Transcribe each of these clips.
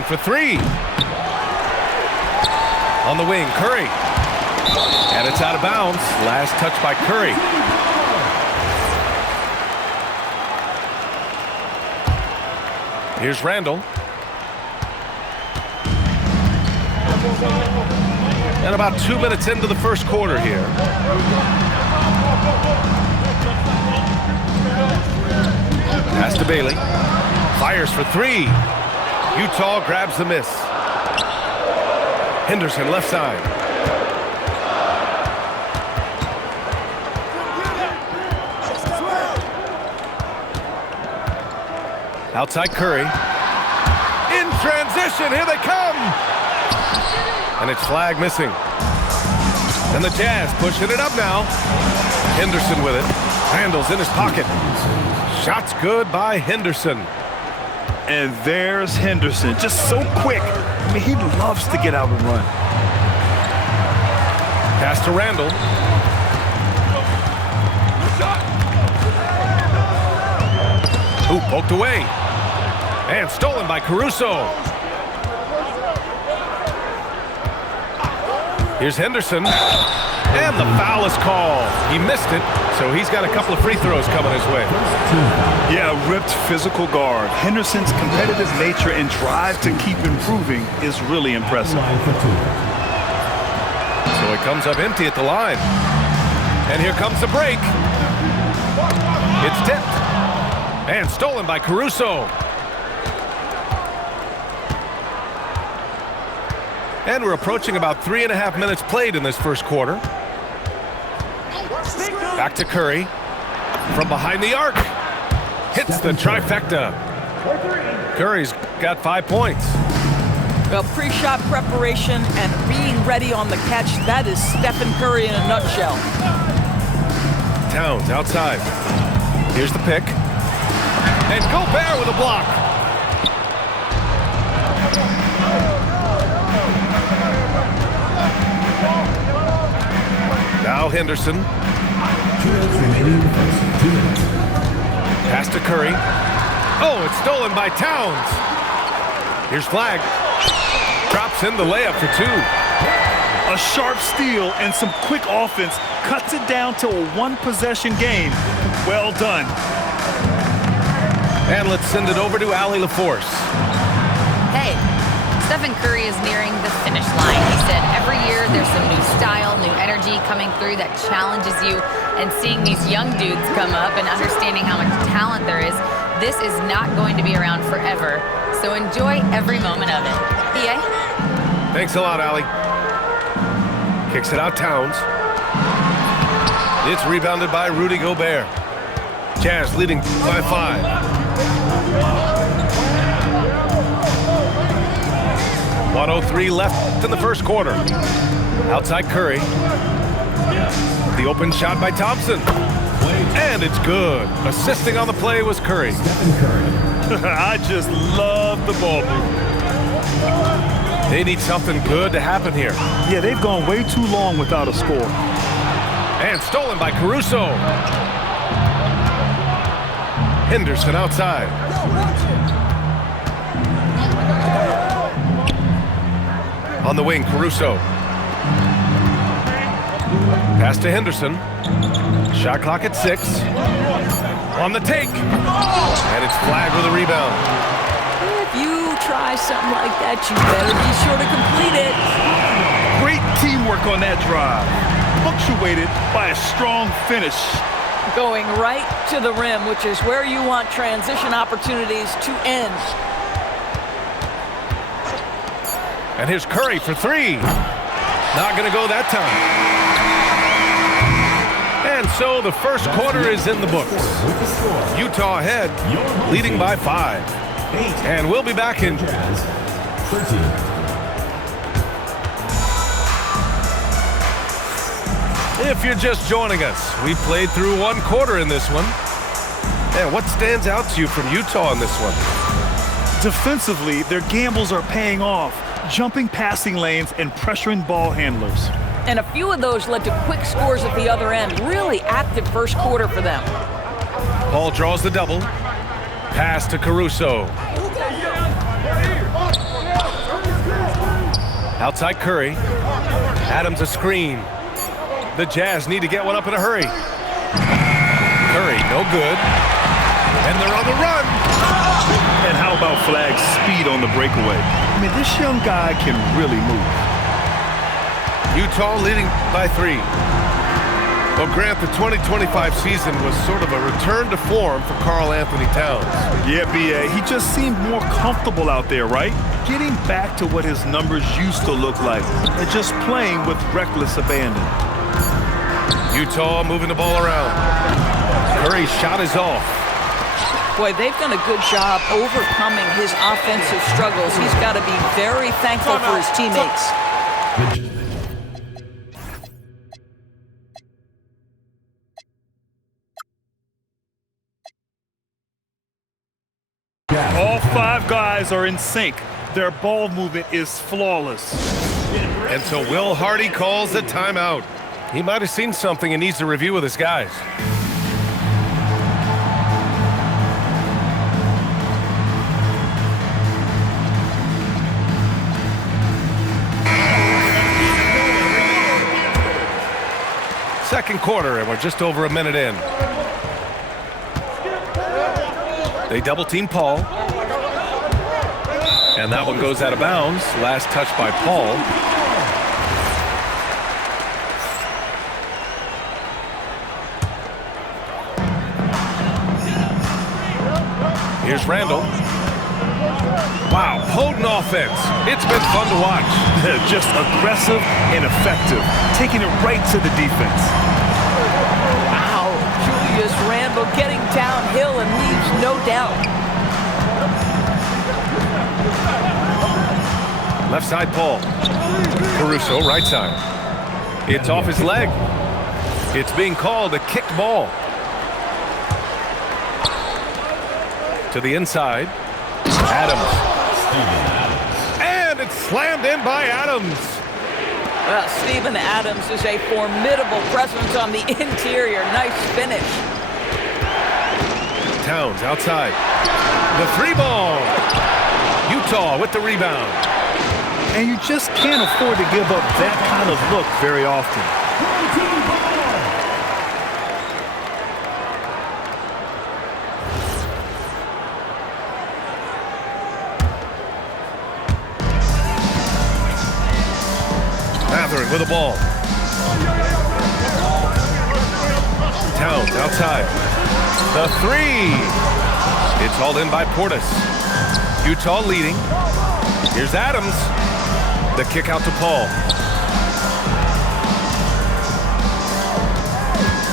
for three. On the wing, Curry. And it's out of bounds. Last touch by Curry. Here's Randall. And about 2 minutes into the first quarter here. Pass to Bailey. Fires for three. Utah grabs the miss. Henderson left side. Outside Curry. In transition, here they come! And it's flag missing. And the Jazz pushing it up now. Henderson with it. Randall's in his pocket. Shot's good by Henderson. And there's Henderson, just so quick. I mean, he loves to get out and run. Pass to Randall. Ooh, poked away. And stolen by Caruso. Here's Henderson. And the foul is called. He missed it, so he's got a couple of free throws coming his way. Yeah, ripped physical guard. Henderson's competitive nature and drive to keep improving is really impressive. So it comes up empty at the line. And here comes the break. It's tipped. And stolen by Caruso. And we're approaching about 3.5 minutes played in this first quarter. Back to Curry. From behind the arc. Hits the trifecta. Curry's got 5 points. Well, pre-shot preparation and being ready on the catch, that is Stephen Curry in a nutshell. Towns outside. Here's the pick. And Gobert with a block. Now Henderson. Pass to Curry. Oh, it's stolen by Towns. Here's Flag. Drops in the layup for two. A sharp steal and some quick offense cuts it down to a one-possession game. Well done. And let's send it over to Allie LaForce. Hey, Stephen Curry is nearing the finish line. He said every year there's some new style, new energy coming through that challenges you. And seeing these young dudes come up and understanding how much talent there is, this is not going to be around forever. So enjoy every moment of it. EA? Thanks a lot, Allie. Kicks it out, Towns. It's rebounded by Rudy Gobert. Jazz leading by 5. .103 left in the first quarter. Outside Curry. The open shot by Thompson. And it's good. Assisting on the play was Curry. I just love the ball movement. They need something good to happen here. Yeah, they've gone way too long without a score. And stolen by Caruso. Henderson outside. On the wing, Caruso. Pass to Henderson. Shot clock at 6. On the take. And it's Flag with a rebound. If you try something like that, you better be sure to complete it. Great teamwork on that drive. Punctuated by a strong finish. Going right to the rim, which is where you want transition opportunities to end. And here's Curry for 3. Not going to go that time. And so the first quarter is in the books. Utah ahead, leading by 5. And we'll be back in 13. If you're just joining us, we played through 1 quarter in this one. And what stands out to you from Utah in this one? Defensively, their gambles are paying off, jumping passing lanes and pressuring ball handlers. And a few of those led to quick scores at the other end. Really active first quarter for them. Paul draws the double. Pass to Caruso. Outside Curry. Adams a screen. The Jazz need to get one up in a hurry. Curry, no good. And they're on the run. And how about Flagg's speed on the breakaway? I mean, this young guy can really move. Utah leading by 3. Well, Grant, the 2025 season was sort of a return to form for Karl Anthony Towns. Yeah, B.A., he just seemed more comfortable out there, right? Getting back to what his numbers used to look like and just playing with reckless abandon. Utah moving the ball around. Curry's shot is off. Boy, they've done a good job overcoming his offensive struggles. He's got to be very thankful for his teammates. All 5 guys are in sync. Their ball movement is flawless. And so Will Hardy calls a timeout. He might have seen something and needs to review with his guys. Second quarter, and we're just over a minute in. They double team Paul. And that one goes out of bounds. Last touch by Paul. Here's Randall. Wow, potent offense. It's been fun to watch. Just aggressive and effective, taking it right to the defense. Wow, Julius Randle getting downhill and leaves no doubt. Left side, Paul. Caruso, right side. It's off his leg. It's being called a kicked ball. To the inside. Adams. And it's slammed in by Adams. Well, Steven Adams is a formidable presence on the interior. Nice finish. Towns outside. The 3-ball. Utah with the rebound. And you just can't afford to give up that kind of look very often. Mathurin with the ball. Towns outside. The 3. It's hauled in by Portis. Utah leading. Here's Adams. The kick out to Paul.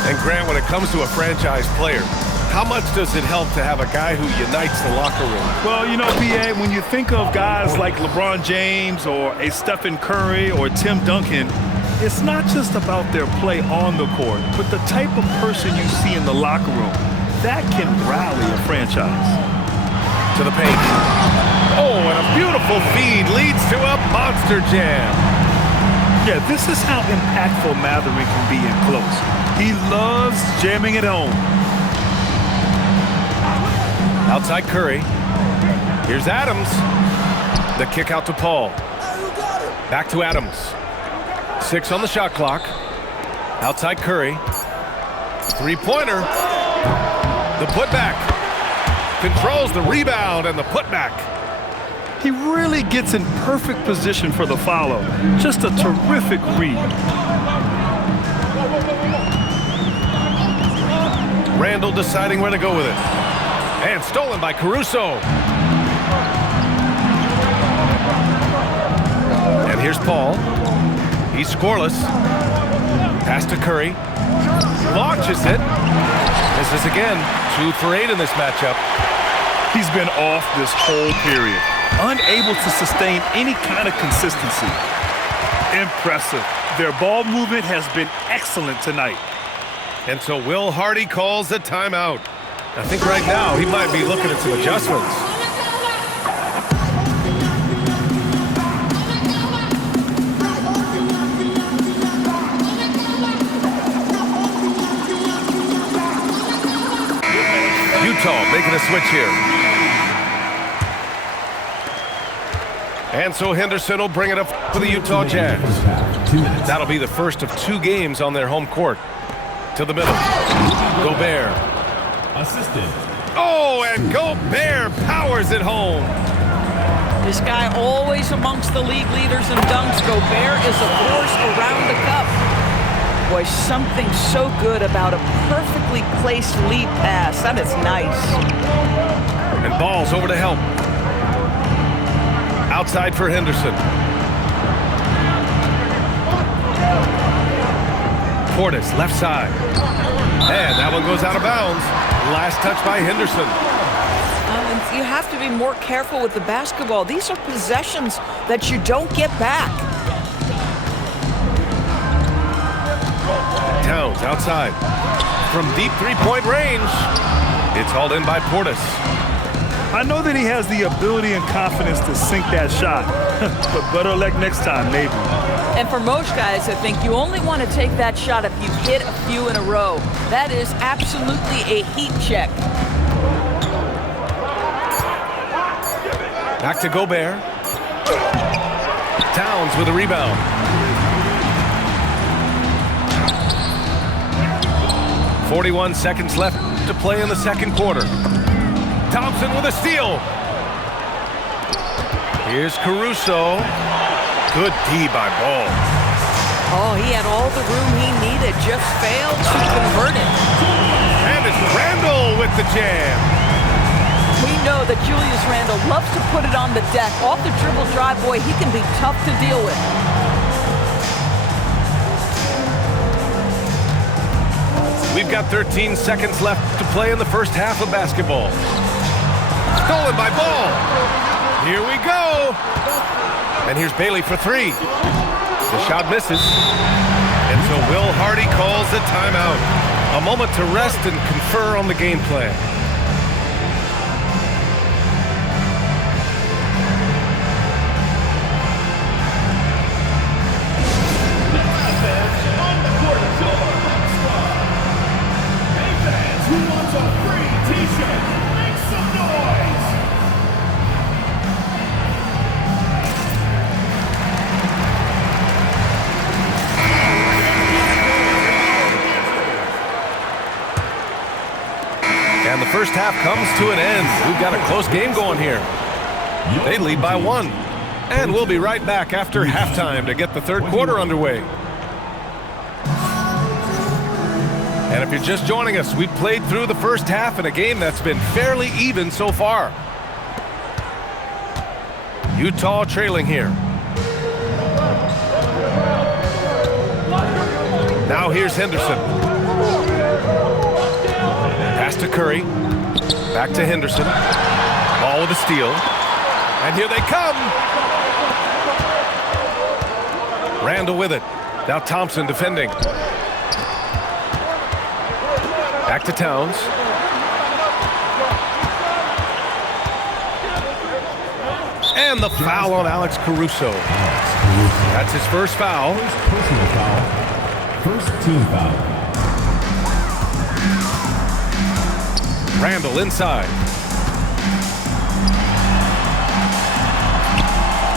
And Grant, when it comes to a franchise player, how much does it help to have a guy who unites the locker room? Well, you know, B.A., when you think of guys like LeBron James or a Stephen Curry or Tim Duncan, it's not just about their play on the court, but the type of person you see in the locker room. That can rally a franchise. To the paint. Oh, and a beautiful feed leads to a monster jam. Yeah, this is how impactful Mathurin can be in close. He loves jamming it home. Outside Curry. Here's Adams. The kick out to Paul. Back to Adams. 6 on the shot clock. Outside Curry. 3-pointer. The putback. Controls the rebound and the putback. He really gets in perfect position for the follow. Just a terrific read. Randall deciding where to go with it. And stolen by Caruso. And here's Paul. He's scoreless. Pass to Curry. Launches it. Misses again. 2 for 8 in this matchup. He's been off this whole period. Unable to sustain any kind of consistency. Impressive. Their ball movement has been excellent tonight. And so Will Hardy calls a timeout. I think right now he might be looking at some adjustments. Utah making a switch here. And so Henderson will bring it up for the Utah Jazz. That'll be the first of 2 games on their home court. To the middle. Gobert. Assistant. Oh, and Gobert powers it home. This guy always amongst the league leaders in dunks. Gobert is a force around the cup. Boy, something so good about a perfectly placed lead pass. That is nice. And Ball's over to help. Outside for Henderson. Portis, left side. And that one goes out of bounds. Last touch by Henderson. You have to be more careful with the basketball. These are possessions that you don't get back. Towns outside. From deep three-point range. It's hauled in by Portis. I know that he has the ability and confidence to sink that shot, but better luck next time, maybe. And for most guys, I think you only want to take that shot if you hit a few in a row. That is absolutely a heat check. Back to Gobert. Towns with a rebound. .41 seconds left to play in the second quarter. Thompson with a steal. Here's Caruso. Good D by Ball. Oh, he had all the room he needed, just failed to convert it. And it's Randle with the jam. We know that Julius Randle loves to put it on the deck. Off the dribble drive, boy, he can be tough to deal with. We've got 13 seconds left to play in the first half of basketball. Stolen by Ball. Here we go. And here's Bailey for 3. The shot misses. And so Will Hardy calls the timeout. A moment to rest and confer on the game plan. And the first half comes to an end. We've got a close game going here. They lead by 1. And we'll be right back after halftime to get the third quarter underway. And if you're just joining us, we've played through the first half in a game that's been fairly even so far. Utah trailing here. Now here's Henderson. Pass to Curry. Back to Henderson. Ball with a steal. And here they come. Randle with it. Now Thompson defending. Back to Towns. And the foul on Alex Caruso. That's his first foul. Personal foul. First team foul. Randle inside.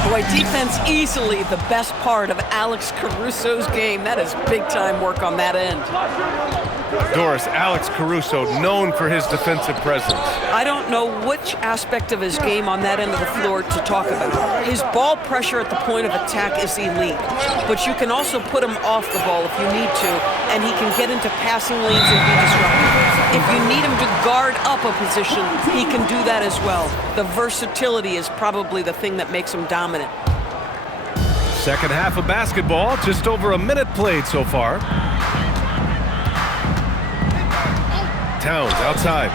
Boy, defense easily the best part of Alex Caruso's game. That is big-time work on that end. Doris, Alex Caruso, known for his defensive presence. I don't know which aspect of his game on that end of the floor to talk about. His ball pressure at the point of attack is elite, but you can also put him off the ball if you need to, and he can get into passing lanes and be disruptive. If you need him to guard up a position, he can do that as well. The versatility is probably the thing that makes him dominant. Second half of basketball, just over a minute played so far. Towns outside.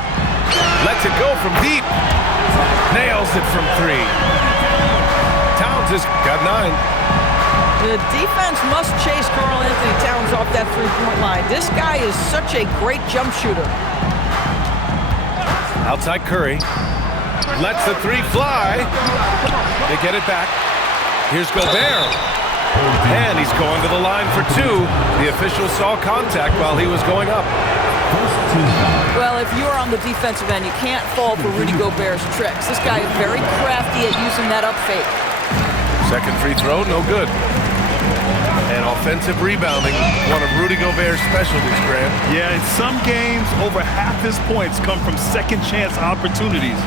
Lets it go from deep. Nails it from 3. Towns has got 9. The defense must chase Karl Anthony Towns off that three-point line. This guy is such a great jump shooter. Outside Curry. Lets the 3 fly. They get it back. Here's Gobert. And he's going to the line for 2. The official saw contact while he was going up. Well, if you're on the defensive end, you can't fall for Rudy Gobert's tricks. This guy is very crafty at using that up fake. Second free throw, no good. And offensive rebounding, one of Rudy Gobert's specialties, Grant. Yeah, in some games, over half his points come from second chance opportunities.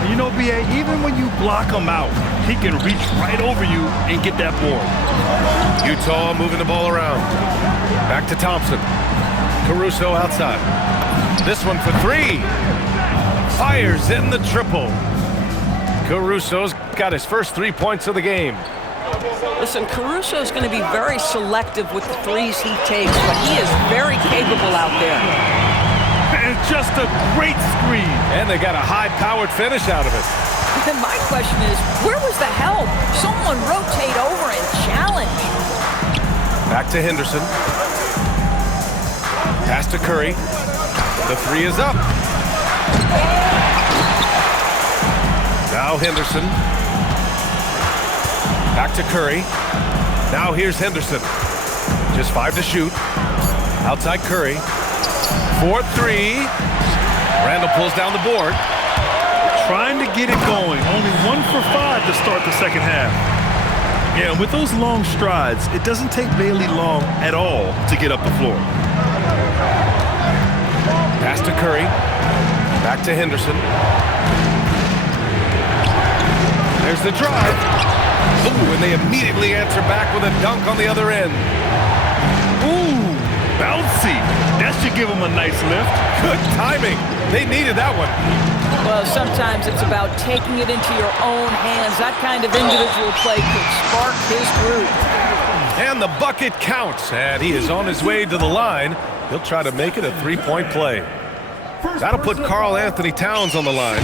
And you know, B.A., even when you block him out, he can reach right over you and get that board. Utah moving the ball around. Back to Thompson. Caruso outside. This one for three. Fires in the triple. Caruso's got his first 3 points of the game. Listen, Caruso is going to be very selective with the threes he takes, but he is very capable out there. And just a great screen. And they got a high-powered finish out of it. And my question is, where was the help? Someone rotate over and challenge. Back to Henderson. Pass to Curry. The three is up. Now Henderson. Back to Curry. Now here's Henderson. Just 5 to shoot. Outside Curry. 4-3. Randall pulls down the board. Trying to get it going. Only 1 for 5 to start the second half. Yeah, with those long strides, it doesn't take Bailey long at all to get up the floor. Pass to Curry. Back to Henderson. There's the drive. Ooh, and they immediately answer back with a dunk on the other end. Ooh, bouncy. That should give them a nice lift. Good timing. They needed that one. Well, sometimes it's about taking it into your own hands. That kind of individual play could spark his group. And the bucket counts. And he is on his way to the line. He'll try to make it a 3-point play. That'll put Karl Anthony Towns on the line.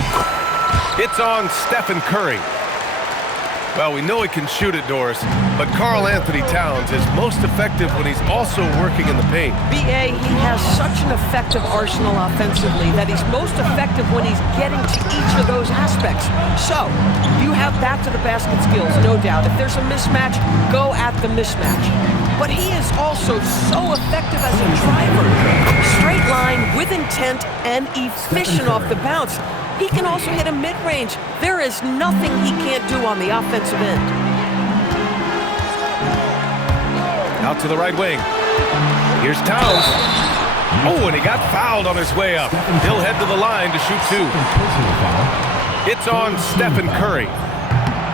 It's on Stephen Curry. Well, we know he can shoot it, Doris, but Karl Anthony Towns is most effective when he's also working in the paint. B.A., he has such an effective arsenal offensively that he's most effective when he's getting to each of those aspects. So, you have back-to-the-basket skills, no doubt. If there's a mismatch, go at the mismatch. But he is also so effective as a driver. Straight line, with intent, and efficient off the bounce. He can also hit a mid-range. There is nothing he can't do on the offensive end. Out to the right wing. Here's Towns. Oh, and he got fouled on his way up. He'll head to the line to shoot 2. It's on Stephen Curry.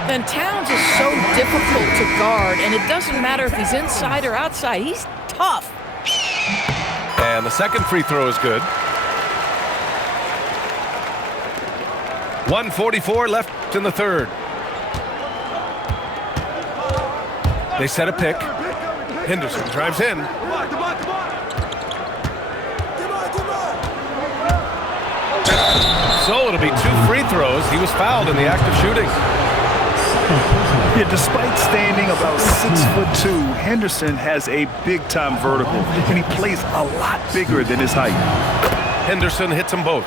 And Towns is so difficult to guard, and it doesn't matter if he's inside or outside. He's tough. And the second free throw is good. 1:44 left in the third. They set a pick. Henderson drives in. So it'll be 2 free throws. He was fouled in the act of shooting. Yeah, despite standing about 6'2", Henderson has a big-time vertical, and he plays a lot bigger than his height. Henderson hits them both.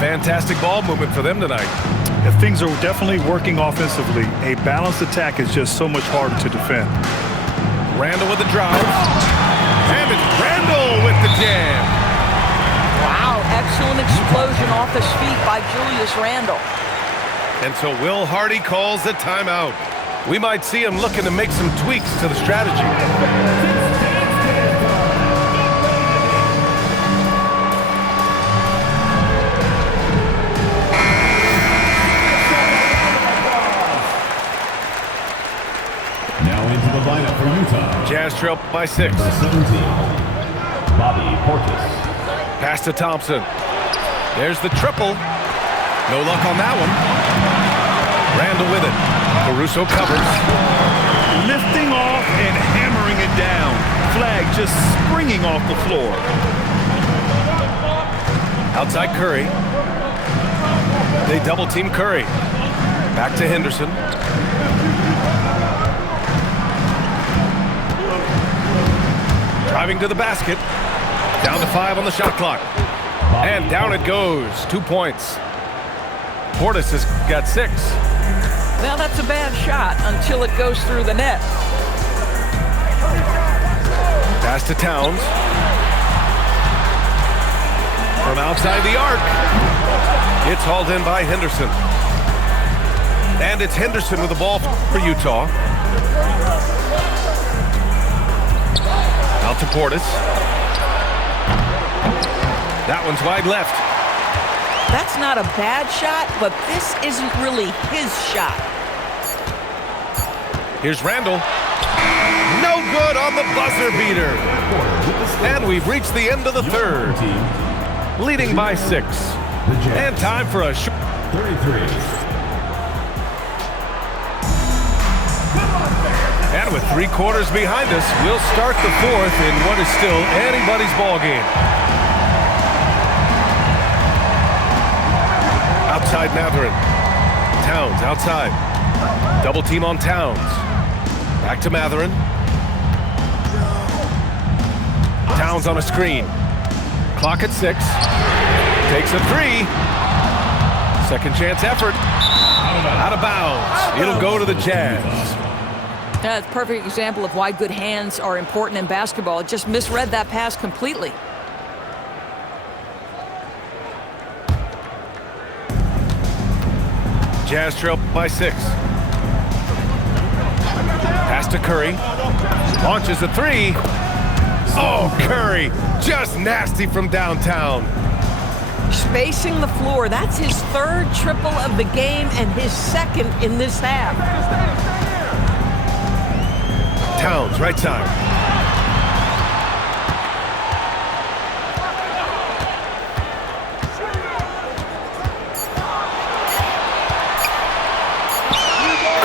Fantastic ball movement for them tonight. If things are definitely working offensively, a balanced attack is just so much harder to defend. Randall with the drive. And it's Randall with the jam. Wow, excellent explosion off his feet by Julius Randle. And so Will Hardy calls the timeout. We might see him looking to make some tweaks to the strategy. Into the lineup for Utah. Jazz trail by 6. Number 17, Bobby Portis. Pass to Thompson. There's the triple. No luck on that one. Randall with it. Caruso covers. Lifting off and hammering it down. Flag just springing off the floor. Outside Curry. They double team Curry. Back to Henderson. Driving to the basket. Down to 5 on the shot clock. And down it goes. 2 points. Portis has got 6. Now that's a bad shot until it goes through the net. Pass to Towns. From outside the arc. It's hauled in by Henderson. And it's Henderson with the ball for Utah. Out to Portis. That one's wide left. That's not a bad shot, but this isn't really his shot. Here's Randall. No good on the buzzer beater. And we've reached the end of the third. Leading by 6. And time for a short 33. And with 3 quarters behind us, we'll start the fourth in what is still anybody's ball game. Outside Mathurin. Towns outside. Double team on Towns. Back to Mathurin. Towns on a screen. Clock at 6. Takes a 3. Second chance effort. Out of bounds. It'll go to the Jazz. That's a perfect example of why good hands are important in basketball. It just misread that pass completely. Jazz trail by 6. Pass to Curry. Launches a 3. Oh, Curry. Just nasty from downtown. Spacing the floor. That's his 3rd triple of the game and his 2nd in this half. Towns, right side.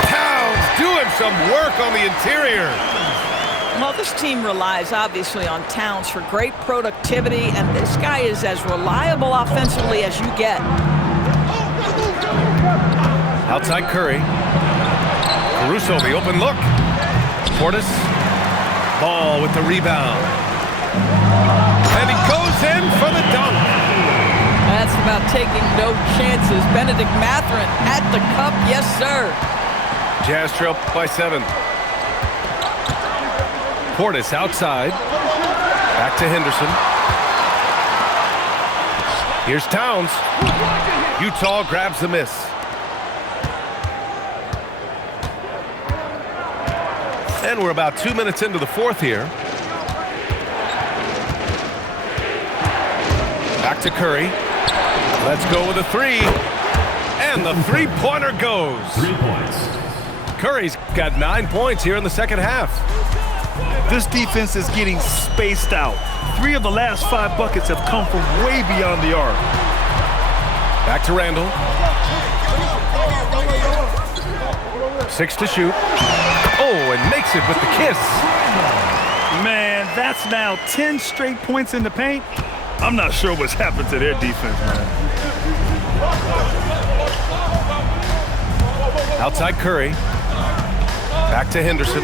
Towns doing some work on the interior. Well, this team relies obviously on Towns for great productivity, and this guy is as reliable offensively as you get. Outside Curry. Caruso, the open look. Portis. Ball with the rebound. And he goes in for the dunk. That's about taking no chances. Benedict Mathurin at the cup. Yes, sir. Jazz trail by 7. Portis outside. Back to Henderson. Here's Towns. Utah grabs the miss. And we're about 2 minutes into the fourth here. Back to Curry. Let's go with a 3. And the 3-pointer goes. 3 points. Curry's got 9 points here in the second half. This defense is getting spaced out. 3 of the last 5 buckets have come from way beyond the arc. Back to Randall. 6 to shoot. Oh, and makes it with the kiss. Man, that's now 10 straight points in the paint. I'm not sure what's happened to their defense, man. Outside Curry. Back to Henderson.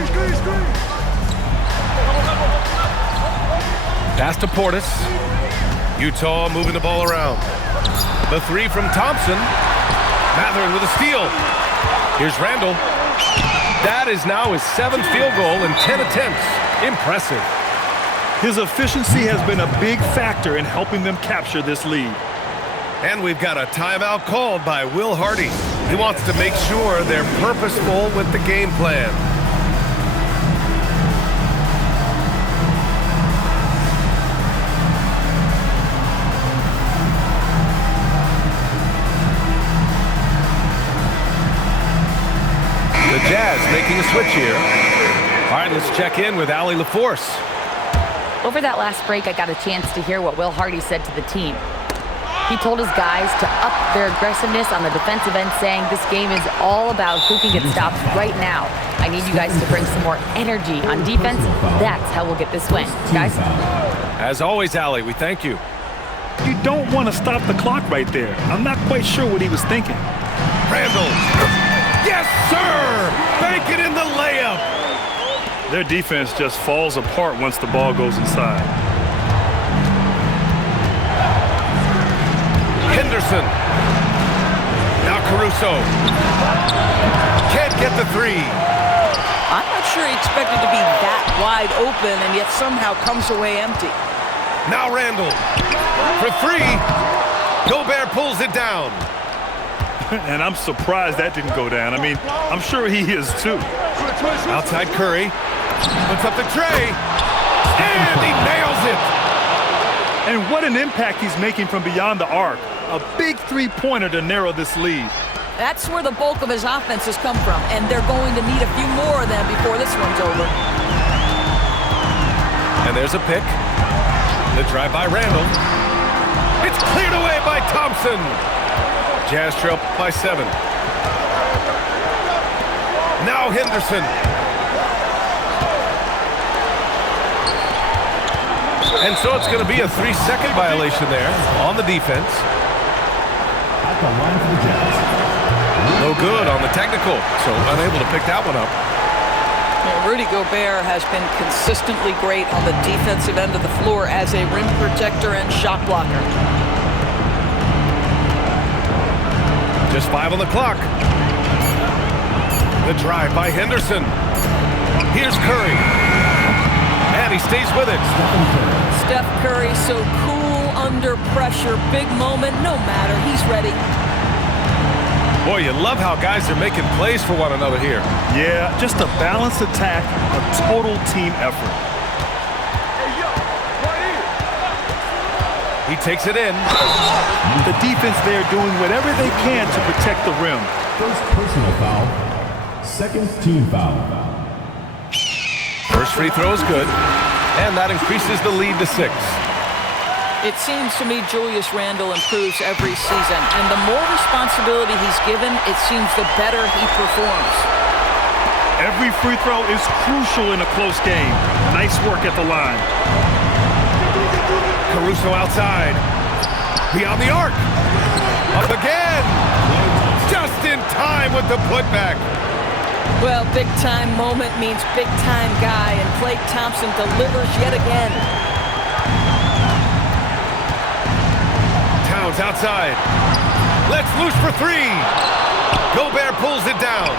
Pass to Portis. Utah moving the ball around. The 3 from Thompson. Mathurin with a steal. Here's Randall. That is now his 7th field goal in 10 attempts. Impressive. His efficiency has been a big factor in helping them capture this lead. And we've got a timeout called by Will Hardy. He wants to make sure they're purposeful with the game plan. The Jazz making a switch here. All right, let's check in with Allie LaForce. Over that last break, I got a chance to hear what Will Hardy said to the team. He told his guys to up their aggressiveness on the defensive end, saying this game is all about who can get stops right now. I need you guys to bring some more energy on defense. That's how we'll get this win. Guys? As always, Allie, we thank you. You don't want to stop the clock right there. I'm not quite sure what he was thinking. Randall. Yes, sir! Bank it in the layup. Their defense just falls apart once the ball goes inside. Henderson. Now Caruso. Can't get the 3. I'm not sure he expected to be that wide open and yet somehow comes away empty. Now Randall. For 3. Gobert pulls it down. And I'm surprised that didn't go down. I mean, I'm sure he is too. Outside Curry. Puts up the tray. And he nails it. And what an impact he's making from beyond the arc. A big three-pointer to narrow this lead. That's where the bulk of his offense has come from, and they're going to need a few more of them before this one's over. And there's a pick. The drive by Randall. It's cleared away by Thompson. Jazz trail by 7. Now Henderson. And so it's going to be a 3-second violation there on the defense. At the line for the Jazz. No good on the technical, so unable to pick that one up. Well, Rudy Gobert has been consistently great on the defensive end of the floor as a rim protector and shot blocker. Just 5 on the clock. The drive by Henderson. Here's Curry. And he stays with it. Steph Curry so cool under pressure. Big moment, no matter. He's ready. Boy, you love how guys are making plays for one another here. Yeah, just a balanced attack, a total team effort. He takes it in. The defense there doing whatever they can to protect the rim. First personal foul. Second team foul. First free throw is good. And that increases the lead to 6. It seems to me Julius Randle improves every season, and the more responsibility he's given, it seems the better he performs. Every free throw is crucial in a close game. Nice work at the line. Caruso outside. Beyond the arc. Up again. Just in time with the putback. Well, big-time moment means big-time guy, and Klay Thompson delivers yet again. Towns outside. Let's loose for 3. Gobert pulls it down.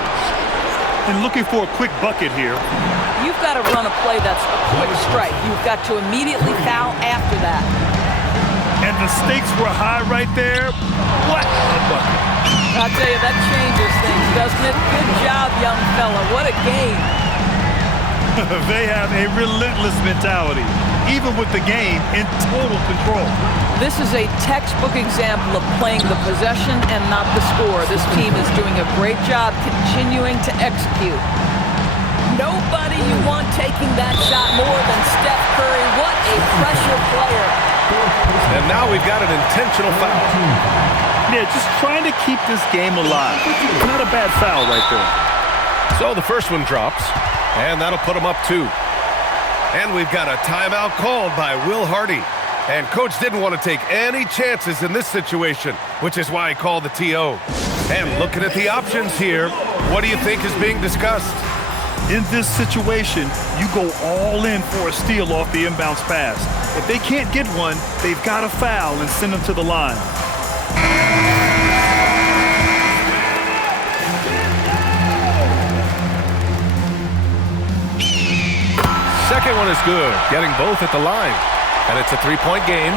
And looking for a quick bucket here. You've got to run a play that's a quick strike. You've got to immediately foul after that. And the stakes were high right there. What a bucket. I'll tell you, that changes things, doesn't it? Good job, young fella. What a game. They have a relentless mentality, even with the game in total control. This is a textbook example of playing the possession and not the score. This team is doing a great job continuing to execute. Nobody you want taking that shot more than Steph Curry. What a pressure player. And now we've got an intentional foul. Yeah, just trying to keep this game alive. Not a bad foul right there. So the first one drops, and that'll put him up 2. And we've got a timeout called by Will Hardy. And Coach didn't want to take any chances in this situation, which is why he called the TO. And looking at the options here, what do you think is being discussed? In this situation, you go all in for a steal off the inbounds pass. If they can't get one, they've got to foul and send them to the line. Second one is good, getting both at the line. And it's a 3-point game.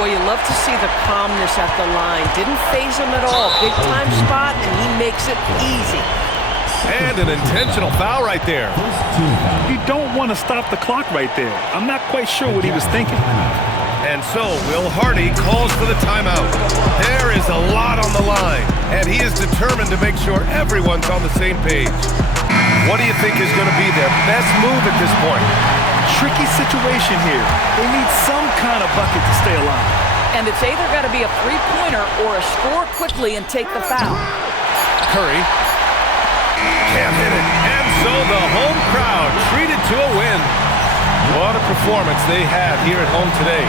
Well, you love to see the calmness at the line. Didn't faze him at all. Big-time spot, and he makes it easy. And an intentional foul right there. You don't want to stop the clock right there. I'm not quite sure what he was thinking. And so Will Hardy calls for the timeout. There is a lot on the line, and he is determined to make sure everyone's on the same page. What do you think is going to be their best move at this point? Tricky situation here. They need some kind of bucket to stay alive. And it's either got to be a three-pointer or a score quickly and take the foul. Curry can't hit it. And so the home crowd treated to a win. What a performance they had here at home today.